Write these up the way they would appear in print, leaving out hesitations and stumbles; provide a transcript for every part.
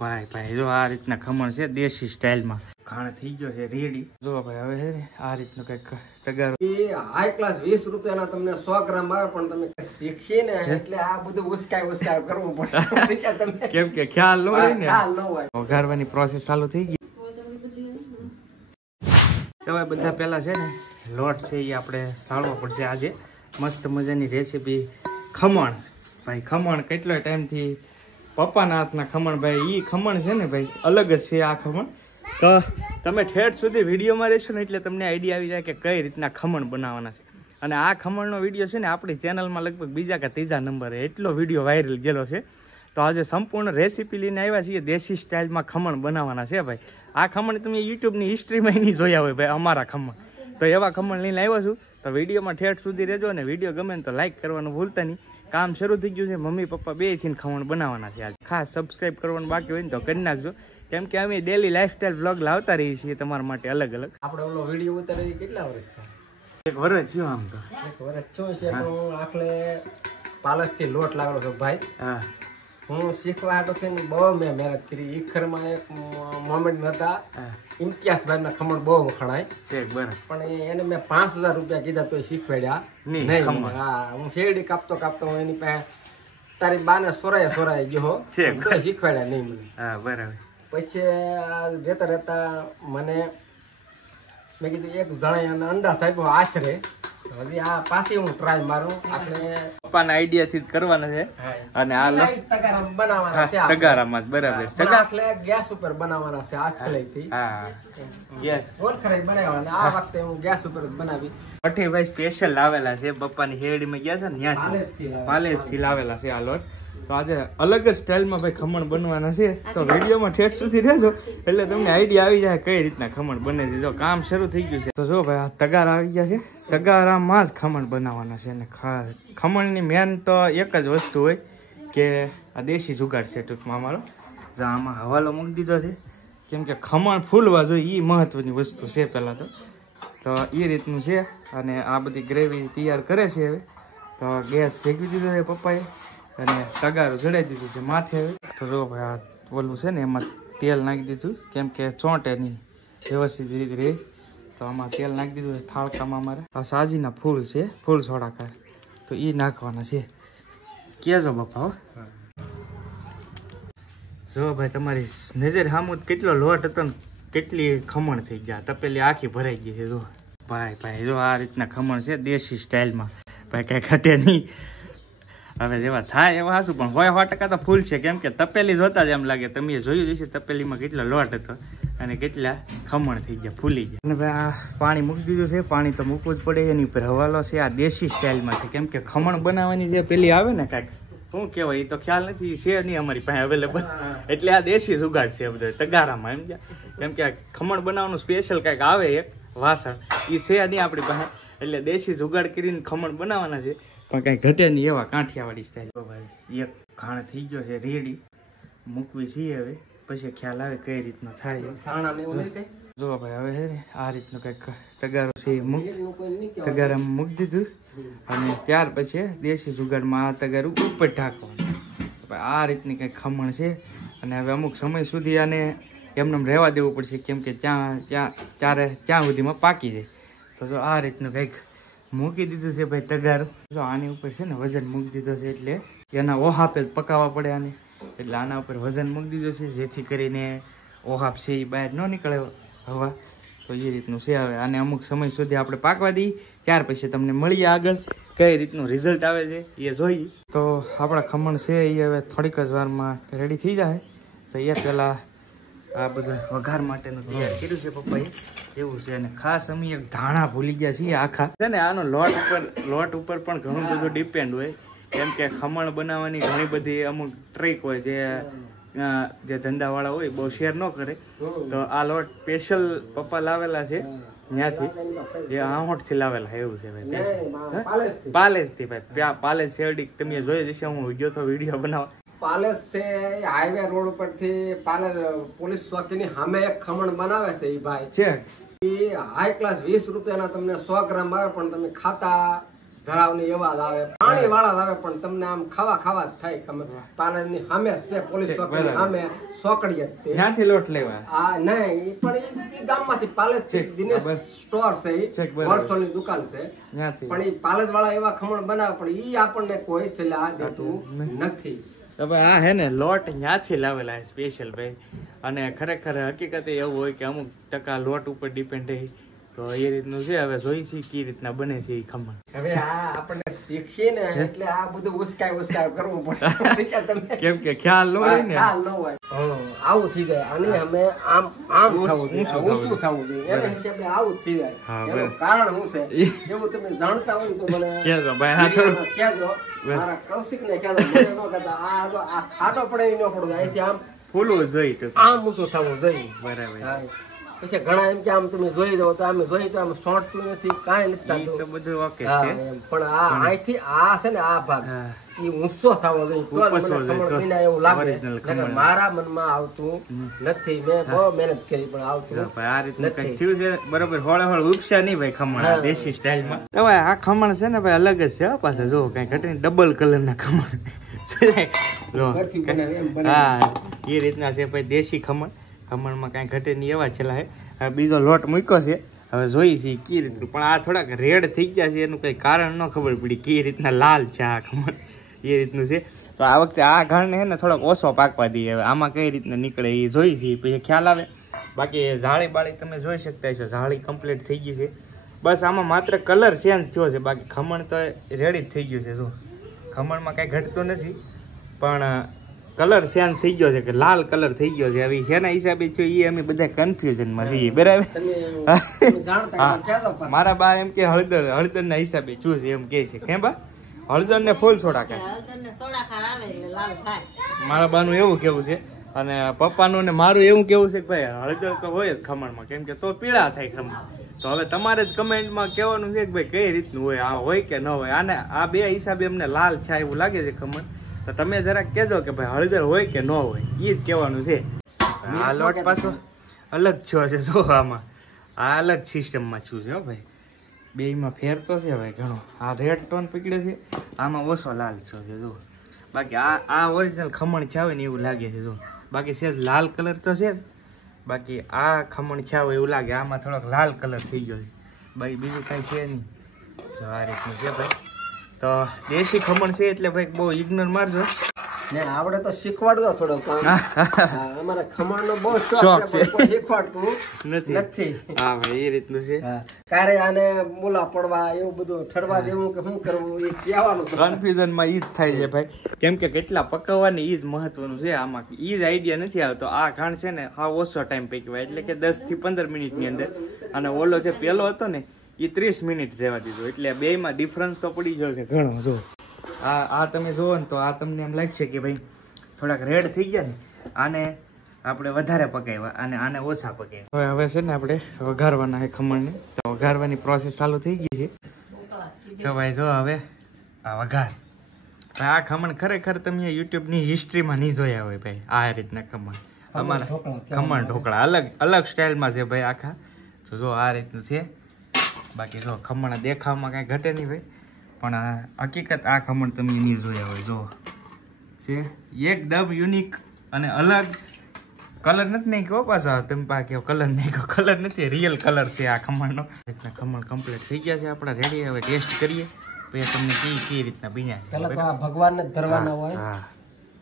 ભાઈ જો આ રીતના ખમણ છે દેશી સ્ટાઇલમાં. ખાણ થઈ ગયો છે રેડી. જો ભાઈ હવે છે ને આ રીતનો કઈક તગારો. હાઈ ક્લાસ 20 રૂપિયાના તમને 100 ગ્રામ આવે પણ તમે શીખી ને એટલે આ બધું ઉસ્કાય કરવું પડે. કેમ કે ખ્યાલ ન હોય ને, ખ્યાલ ન હોય. વઘારવાની પ્રોસેસ ચાલુ થઈ ગઈ. હવે બધા પેલા છે ને લોટ છે એ આપણે સાળવો પડશે. આજે મસ્ત મજાની રેસીપી ખમણ. ભાઈ ખમણ કેટલો ટાઈમથી પપ્પાના હાથના ખમણ. ભાઈ એ ખમણ છે ને ભાઈ અલગ જ છે આ ખમણ. તો તમે ઠેઠ સુધી વિડીયોમાં રહેશો ને એટલે તમને આઈડિયા આવી જાય કે કઈ રીતના ખમણ બનાવવાના છે. અને આ ખમણનો વિડીયો છે ને આપણી ચેનલમાં લગભગ બીજા કે ત્રીજા નંબરે એટલો વિડીયો વાયરલ ગયેલો છે. તો આજે સંપૂર્ણ રેસીપી લઈને આવ્યા છીએ. દેશી સ્ટાઇલમાં ખમણ બનાવવાના છે ભાઈ. આ ખમણ તમે યુટ્યુબની હિસ્ટ્રીમાં નહીં જોયા હોય ભાઈ અમારા ખમણ. તો એવા ખમણ લઈને આવ્યો છું. તો વિડીયોમાં ઠેઠ સુધી રહેજો અને વિડીયો ગમે ને તો લાઈક કરવાનું ભૂલતા નહીં. કામ શરૂ થઈ ગયું છે. મમ્મી પપ્પા બેથી ખમણ બનાવવાના છે. આજે ખાસ સબસ્ક્રાઈબ કરવાનું બાકી હોય ને તો કરી નાખજો. કેમ કે અમે ડેલી લાઈફસ્ટાઈલ વ્લોગ લાવતા રહીએ છીએ તમારા માટે અલગ અલગ. આપણે ઓલો વિડીયો ઉતારી કેટલા વર્ષ થયા? 1 વર્ષ થયો. આમ તો 1 વર્ષ થયો છે. હું આખલે પાલસથી લોટ લાવેલો છું ભાઈ. હા, હું શીખવા હતો છે ને બહુ મેં મહેનત કરી. ઈખરમાં એક મોમેન્ટ નતા ઇમ્તિયાઝભાઈના ખમણ બહુ વખણાય છે બરાબર. પણ એને મેં 5000 રૂપિયા કીધા તો શીખવાડ્યા નહીં. હા, હું શેરડી કાપતો હું એની પાસે તારી બાને સોરાય ગયો શીખવાડ્યા નહીં મને. હા બરાબર. પછી રહેતા મને મેં કીધું એક જણા અંદાજ સાહેબ આશરે હજી આ પાછી હું ટ્રાય મારું. આપણે પપ્પાના આઈડિયા થી જ કરવાના છે. અને આ તગારા બનાવવાના છે. તગારામાં જ બરાબર. આખલે ગેસ ઉપર બનાવવાના છે આજકાલથી. હા, ગેસ ઓળખરાઈ બનાવવાના. આ વખતે હું ગેસ ઉપર જ બનાવી. ભાઈ સ્પેશિયલ લાવેલા છે. પપ્પાની હેરડીમાં ગયા છે ને ત્યાંથી પાલેસથી લાવેલા છે આ લોટ. તો આજે અલગ જ સ્ટાઇલમાં ભાઈ ખમણ બનવાના છે. તો વિડીયોમાં ઠેઠ સુધી રહેજો એટલે તમને આઈડિયા આવી જાય કઈ રીતના ખમણ બને છે. જો કામ શરૂ થઈ ગયું છે. તો જો ભાઈ આ તગારા આવી ગયા છે. તગારામાં જ ખમણ બનાવવાના છે. અને ખમણની મેન તો એક જ વસ્તુ હોય કે આ દેશી જુગાડ છે ટૂંકમાં અમારો. આમાં હવાલો મૂકી દીધો છે. કેમ કે ખમણ ફૂલવા જોઈએ એ મહત્વની વસ્તુ છે પહેલાં તો એ રીતનું છે. અને આ બધી ગ્રેવી તૈયાર કરે છે હવે. તો ગેસ શેકી દીધો છે પપ્પાએ અને તગારું જડાઈ દીધું છે માથે. હવે તો જો ભાઈ આ ઓલું છે ને એમાં તેલ નાખી દીધું કેમ કે ચોંટે નહીં, વ્યવસ્થિત રીતે રહે. તો આમાં તેલ નાખી દીધું છે થાળકામાં. અમારે આ સાજીના ફૂલ છે, ફૂલ સોડાકાર. તો એ નાખવાના છે. કહેજો બાપા હો. જો ભાઈ તમારી નજર સામું કેટલો લોટ હતો ને કેટલી ખમણ થઈ ગયા. તપેલી આખી ભરાઈ ગઈ છે. જો ભાઈ જો આ રીતના ખમણ છે દેશી સ્ટાઇલમાં. ભાઈ કઈ ઘટે નહીં. હવે જેવા થાય એવા હાસું પણ હોય 100% તો ફૂલ છે. કેમ કે તપેલી જોતા જ એમ લાગે. તમે જોયું જશે તપેલીમાં કેટલો લોટ હતો અને કેટલા ખમણ થઈ ગયા, ફૂલી ગયા. અને ભાઈ આ પાણી મૂકી દીધું છે. પાણી તો મૂકવું જ પડે. એની ઉપર હવાલો છે. આ દેશી સ્ટાઇલમાં છે. કેમ કે ખમણ બનાવવાની જે પેલી આવે ને કાંઈક શું કહેવાય એ તો ખ્યાલ નથી. છે નહીં અમારી પાસે અવેલેબલ. એટલે આ દેશી જુગાડ છે બધો તગારામાં. એમ કેમ કે આ ખમણ બનાવવાનું સ્પેશિયલ કાંઈક આવે એક વાસણ એ છે નહીં આપણી પાસે. એટલે દેશી જુગાડ કરીને ખમણ બનાવવાના છે. પણ કાંઈ ઘટે નહીં એવા કાંઠિયાવાડી સ્ટાઇલ. ભાઈ એક ખાણ થઈ ગયો છે રેડી. મૂકવી છીએ હવે પછી ખ્યાલ આવે કઈ રીતનો થાય. જો ભાઈ હવે છે ને આ રીતનું કંઈક તગારો છે એ તગારામાં મૂકી દીધું. અને ત્યાર પછી દેશી જુગાડમાં આ તગારું ઉપર ઢાંકવાનું. આ રીતની કંઈક ખમણ છે. અને હવે અમુક સમય સુધી આને એમને રહેવા દેવું પડશે. કેમ કે ત્યાં સુધીમાં પાકી જાય. તો જો આ રીતનું કંઈક મૂકી દીધું છે ભાઈ તગારું. જો આની ઉપર છે ને વજન મૂકી દીધો છે એટલે એના ઓહાપે પકાવવા પડે આને. એટલે આના ઉપર વજન મૂકી દીધું છે જેથી કરીને ઓહાપ છે એ બહાર ન નીકળે હવા. તો એ રીતનું છે. હવે આને અમુક સમય સુધી આપણે પાકવા દઈએ. ત્યાર પછી તમને મળીએ આગળ કઈ રીતનું રિઝલ્ટ આવે છે એ જોઈએ. તો આપણા ખમણ છે એ હવે થોડીક જ વારમાં રેડી થઈ જાય. તો એ પહેલાં આ બધા વઘાર માટેનું તૈયાર કર્યું છે પપ્પાએ એવું છે. અને ખાસ અમે એક ધાણા ભૂલી ગયા છીએ આખા છે ને. આનો લોટ ઉપર પણ ઘણું બધું ડિપેન્ડ હોય. કેમ કે ખમણ બનાવવાની ઘણી બધી અમુક ટ્રીક હોય જે ધંધાવાળા હોય બહુ શેર ન કરે. તો આ લોટ સ્પેશિયલ પપ્પા લાવેલા છે ત્યાંથી, જે આહોટથી લાવેલા એવું છે ભાઈ. પાલેસથી ભાઈ. પાલેસ શેરડી તમે જોઈ જશે. હું ગયો તો વિડીયો બનાવવા. પાલેસ છે હાઈવે રોડ ઉપરથી પાલેસ પોલીસ ચોકીની સામે એક ખમણ બનાવે છે એ ભાઈ છે. એ હાઈ ક્લાસ 20 રૂપિયાના તમને 100 ગ્રામ આવે પણ તમે ખાતા ધરાવની એવા જ આવે, પાણી વાળા જ આવે, પણ તમને આમ ખાવા જ થાય. ખમણ પાલનની સામે છે, પોલીસ ચોકીની સામે સોકડી જ છે. ત્યાંથી લોટ લેવા? હા નહીં, પણ એ ગામમાંથી પાલેજ છે, દિનેશ સ્ટોર છે, વર્ષોની દુકાન છે, પણ એ પાલેજ વાળા એવા ખમણ બનાવે, પણ ઈ આપણને કોઈ સલાહ દેતું નથી. તો ભાઈ આ હે ને લોટ ત્યાંથી લાવેલા સ્પેશિયલ ભાઈ. અને ખરેખર હકીકતે એવું હોય કે અમુક ટકા લોટ ઉપર ડિપેન્ડ રહે, તો એ રીતનું છે. હવે જોઈશી કઈ રીતના બને છે એ ખમણ. હવે આ આપણે શીખીએ ને એટલે આ બધું ઉસ્કાય કરવું પડે, કેમ કે ખ્યાલ ન હોય ને, ખ્યાલ ન હોય. આવું થઈ જાય, અને અમે આમ ઊંચું થવું જોઈએ, એના હિસાબે આવું થઈ જાય. એનું કારણ શું છે એવું તમે જાણતા હોય તો મને કહેજો ભાઈ. હા થોડું કહેજો, મારા કૌશિક ને કહેજો, મને ન કહેતા. આ ખાટો પડે ન પડે, અહીંથી આમ ફૂલવું જોઈએ, આમ ઊંચું થવું જોઈએ. બરાબર. પછી ઘણા એમ કે આમ તમે જોઈ દો તો આમ જોઈ તો આમ સોંટતું નથી, કાંઈ નથી થતું, તો બધું ઓકે છે. પણ આ અહીંથી આ છે ને આ ભાગ ઈ ઊંચો થવો જોઈએ, તો મને ખમણ પીના એવું લાગે. મારા મનમાં આવતું નથી, મેં બહુ મહેનત કરી પણ આવતું આ રીતનું કઈ થયું છે. બરોબર, હોળે ઉપસા નહીં ભાઈ ખમણ દેશી સ્ટાઇલમાં. હવે આ ખમણ છે ને ભાઈ અલગ જ છે પાછા. જો કઈ ઘટે ડબલ કલર ના ખમણ. હા, એ રીતના છે ભાઈ દેશી ખમણ. ખમણમાં કાંઈ ઘટે નહીં એવા છેલ્લા હે. હવે બીજો લોટ મૂક્યો છે, હવે જોઈ છે કઈ રીતનું. પણ આ થોડાક રેડ થઈ ગયા છે, એનું કઈ કારણ ન ખબર પડી કઈ રીતના લાલ છે આ ખમણ, એ રીતનું છે. તો આ વખતે આ ઘાણને હે ને થોડોક ઓછો પાકવા દઈએ. હવે આમાં કઈ રીતના નીકળે એ જોઈ છે, પછી ખ્યાલ આવે. બાકી જાળી બાળી તમે જોઈ શકતા છો, જાળી કમ્પ્લીટ થઈ ગઈ છે. બસ આમાં માત્ર કલર ચેન્જ થયો છે, બાકી ખમણ તો રેડી જ થઈ ગયું છે. જો ખમણમાં કાંઈ ઘટતો નથી, પણ કલર ચેન્જ થઈ ગયો છે, કે લાલ કલર થઈ ગયો છે. હવે એના હિસાબે છે એ અમે બધા કન્ફ્યુઝનમાં છીએ. બરાબર. મારા બા એમ કે હળદર ના હિસાબે ચૂસ એમ કે છે. કેમ બા? હળદર ને ફૂલ સોડા ખાય. મારા બાનું એવું કેવું છે, અને પપ્પાનું ને મારું એવું કેવું છે કે ભાઈ હળદર તો હોય જ ખમણમાં, કેમ કે તો પીળા થાય ખમણ. તો હવે તમારે જ કમેન્ટમાં કહેવાનું છે કે ભાઈ કઈ રીતનું હોય, આ હોય કે ન હોય. આને આ બે હિસાબે અમને લાલ છે એવું લાગે છે ખમણ. તો તમે જરાક કહેજો કે ભાઈ હળદર હોય કે ન હોય, એ જ કહેવાનું છે. આ લોટ પાછો અલગ થયો છે. જો આમાં આ અલગ સિસ્ટમમાં છું છે ભાઈ. બેમાં ફેર તો છે ભાઈ ઘણો. આ રેડ ટોન પકડ્યો છે, આમાં ઓછો લાલ થયો છે. જો બાકી આ ઓરિજિનલ ખમણ છાવે ને એવું લાગે છે. જો બાકી સેજ લાલ કલર તો છે જ, બાકી આ ખમણ છાવે એવું લાગે. આમાં થોડોક લાલ કલર થઈ ગયો છે, બાકી બીજું કાંઈ છે નહીં. જો આ રીતનું છે ભાઈ. તો દેશી ખમણ છે એટલે ભાઈ બહુ ઇગ્નોર મારજો ને. આવડે તો શીખવાડજો થોડોક. અમારે ખમણનો બહુ શોખ છે, પણ શીખવાડતું નથી. હા ભાઈ એ રીતનું છે. ક્યારે આને બોલા પડવા એવું બધું ઠરવા દેવું કે શું કરવું એ કહેવાનું. કન્ફ્યુઝનમાં ઈ જ થાય છે ભાઈ, કેમ કે કેટલા પકવવાની ઈ જ મહત્વનું છે. આમાં ઈ જ આઈડિયા નથી આવતો. આ ઘાણ છે ને હા ઓછો ટાઈમ પકવાય, એટલે કે 10 થી 15 મિનિટની અંદર. અને ઓલો જે પેલો હતો ને એ 30 મિનિટ રહેવા દીધો, એટલે બેમાં ડિફરન્સ તો પડી ગયો છે ઘણો. જો આ તમે જુઓ ને તો આ તમને એમ લાગશે કે ભાઈ થોડાક રેડ થઈ ગયા ને, આને આપણે વધારે પકાવ્યા અને આને ઓછા પકાવ્યા. હવે છે ને આપણે વઘારવાના છે ખમણને. તો વઘારવાની પ્રોસેસ ચાલુ થઈ ગઈ છે. તો ભાઈ જો હવે આ વઘાર. ભાઈ આ ખમણ ખરેખર તમે યુટ્યુબની હિસ્ટ્રીમાં નહીં જોયા હોય ભાઈ. આ રીતના ખમણ અમારા ખમણ ઢોકળા અલગ સ્ટાઇલમાં છે ભાઈ આખા. તો જો આ રીતનું છે. બાકી જો ખમણ દેખાવમાં કાંઈ ઘટે નહીં ભાઈ, પણ હકીકત આ ખમણ તમે નહીં જોયા હોય. જો છે એકદમ યુનિક અને અલગ. કલર નથી નહીં કહો પાછા તમે પા કહો કલર નહીં કહો, કલર નથી, રિયલ કલર છે આ ખમણનો. રીતના ખમણ કમ્પ્લીટ થઈ ગયા છે આપણા રેડી. હવે ટેસ્ટ કરીએ પછી તમને કઈ રીતના પીણા. પહેલા તો આ ભગવાનને ધરવાના હોય. હા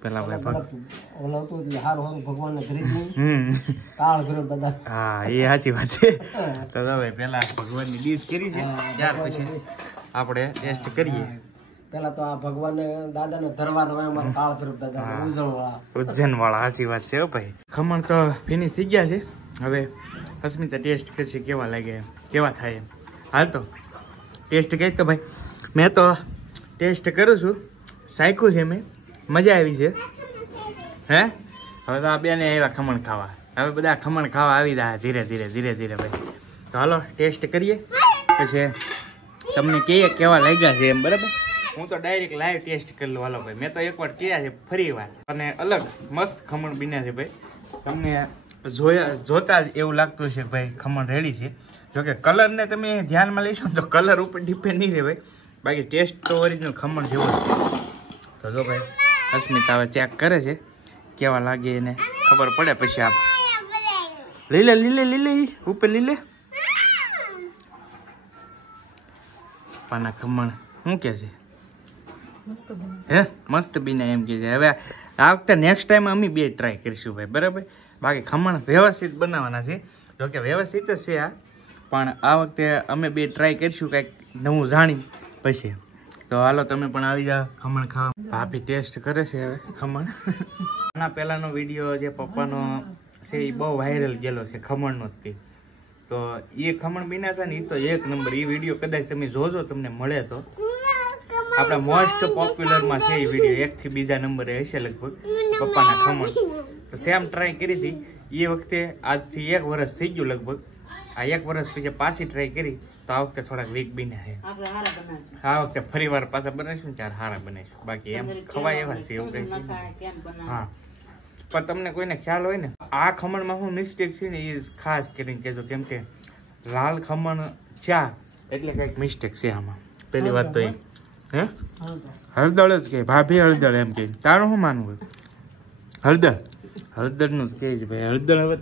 પેલા ભાઈ ઓલો તો હારું ભગવાનને ધરી કાળ કર્યો બધા. હા એ સાચી વાત છે. તો હવે પેલા ભગવાનની ડીશ કરી છે, ત્યાર પછી આપણે ટેસ્ટ કરીએ. પેલા તો આ ભગવાનને દાદાને ધરવાનો હોય. અમારા કાળ કર્યો દાદા ઉજ્જૈન વાળા. સાચી વાત છે ભાઈ. ખમણ તો ફિનિશ થઈ ગયા છે. હવે અસ્મિતા ટેસ્ટ કરશે કેવા લાગે, કેવા થાય. હાલ તો ટેસ્ટ કરી. તો ભાઈ મેં તો ટેસ્ટ કરું છું, સાયકું છે મેં, મજા આવી છે. હે હવે તો આ બેને આવ્યા ખમણ ખાવા. હવે બધા ખમણ ખાવા આવી રહ્યા ધીરે ધીરે ભાઈ. તો હાલો ટેસ્ટ કરીએ પછી તમને કહીએ કેવા લાગ્યા છે એમ. બરાબર. હું તો ડાયરેક્ટ લાઈવ ટેસ્ટ કરી લઉં. હાલો ભાઈ મેં તો એકવાર કહ્યા છે ફરી વાર, અને અલગ મસ્ત ખમણ બન્યા છે ભાઈ. તમને જોતા જ એવું લાગતું છે ભાઈ ખમણ રેડી છે. જોકે કલરને તમે ધ્યાનમાં લઈશો તો કલર ઉપર ડિપેન્ડ નહીં રહે ભાઈ. બાકી ટેસ્ટ તો ઓરિજિનલ ખમણ જેવો છે. તો જો ભાઈ અસ્મિતા હવે ચેક કરે છે કેવા લાગે એને ખબર પડે પછી આપ લીલે ઉપર લીલે પાના ખમણ શું કે છે હે મસ્ત બીના એમ કે છે. હવે આ વખતે નેક્સ્ટ ટાઈમ અમે બે ટ્રાય કરીશું ભાઈ બરાબર. બાકી ખમણ વ્યવસ્થિત બનાવવાના છે જોકે વ્યવસ્થિત જ છે આ પણ આ વખતે અમે બે ટ્રાય કરીશું કંઈક નવું જાણી પછી. તો હાલો તમે પણ આવી જાઓ ખમણ ખાવા. ભાભી ટેસ્ટ કરે છે હવે ખમણ. આના પહેલાંનો વિડીયો જે પપ્પાનો છે એ બહુ વાયરલ ગયેલો છે ખમણનો જ. તો એ ખમણ બીના હતા ને એ તો એક નંબર. એ વિડીયો કદાચ તમે જોજો તમને મળે તો આપણા મોસ્ટ પોપ્યુલરમાં છે એ વિડીયો. 1 થી બીજા નંબરે હશે લગભગ પપ્પાના ખમણ. તો સેમ ટ્રાય કરી હતી એ વખતે. આજથી 1 વર્ષ થઈ ગયું લગભગ. આ 1 વર્ષ પછી પાછી ટ્રાય કરી તો આ વખતે થોડાક વીક બીના છે. આ વખતે ફરી વાર પાછા બનાવીશું ને ત્યારે હારા બનાવીશું. બાકી એમ ખવાય એવા છે એવું કઈ છે. હા પણ તમને કોઈને ખ્યાલ હોય ને આ ખમણમાં શું મિસ્ટેક છે ને એ ખાસ કરીને કહેજો. કેમ કે લાલ ખમણ ચા એટલે કંઈક મિસ્ટેક છે આમાં. પહેલી વાત તો એ હે હળદર જ કે ભાભી હળદર એમ કે તારું શું માનવું હોય? હળદરનું જ કહે છે ભાઈ. હળદર હવે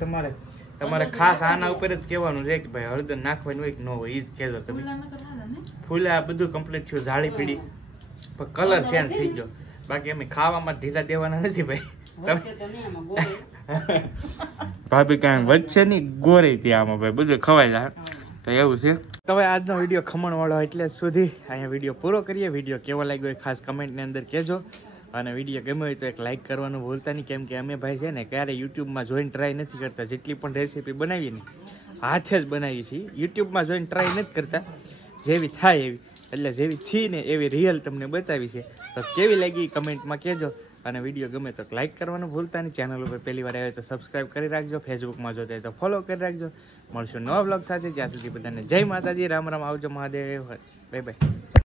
તમારે ખાસ આના ઉપર જ કહેવાનું છે કે ભાઈ હળદર નાખવાની હોય કે ન હોય એ જ કહેજો તમે. ફૂલા બધું કમ્પ્લીટ થયું જાળી પીડી પણ કલર ચેન્જ થઈ ગયો. બાકી અમે ખાવામાં ઢીલા દેવાના નથી ભાઈ. ભાભી કાંઈ વધશે નહીં ગોરે ત્યાં આમાં ભાઈ બધું ખવાય જાય તો એવું છે. તો હવે આજનો વિડીયો ખમણ વાળો એટલે સુધી અહીંયા વિડીયો પૂરો કરીએ. વિડીયો કેવો લાગ્યો એ ખાસ કમેન્ટની અંદર કહેજો અને વિડીયો ગમ્યો હોય તો એક લાઇક કરવાનું ભૂલતા નહીં. કેમ કે અમે ભાઈ છે ને ક્યારે યુટ્યુબમાં જોઈને ટ્રાય નથી કરતા. જેટલી પણ રેસીપી બનાવીએ ને હાથે જ બનાવીએ છીએ. યુટ્યુબમાં જોઈને ટ્રાય નથી કરતા. જેવી થાય એવી એટલે જેવી થી ને એવી રિયલ તમને બતાવી છે. તો કેવી લાગી કમેન્ટમાં કહેજો અને વિડીયો ગમે તો લાઇક કરવાનું ભૂલતા નહીં. ચેનલ ઉપર પહેલી વાર આવે તો સબસ્ક્રાઈબ કરી રાખજો. ફેસબુકમાં જોતા હોય તો ફોલો કરી રાખજો. મળશું નવા બ્લોગ સાથે. જ્યાં સુધી બધાને જય માતાજી, રામ રામ, આવજો મહાદેવ, બાય બાય.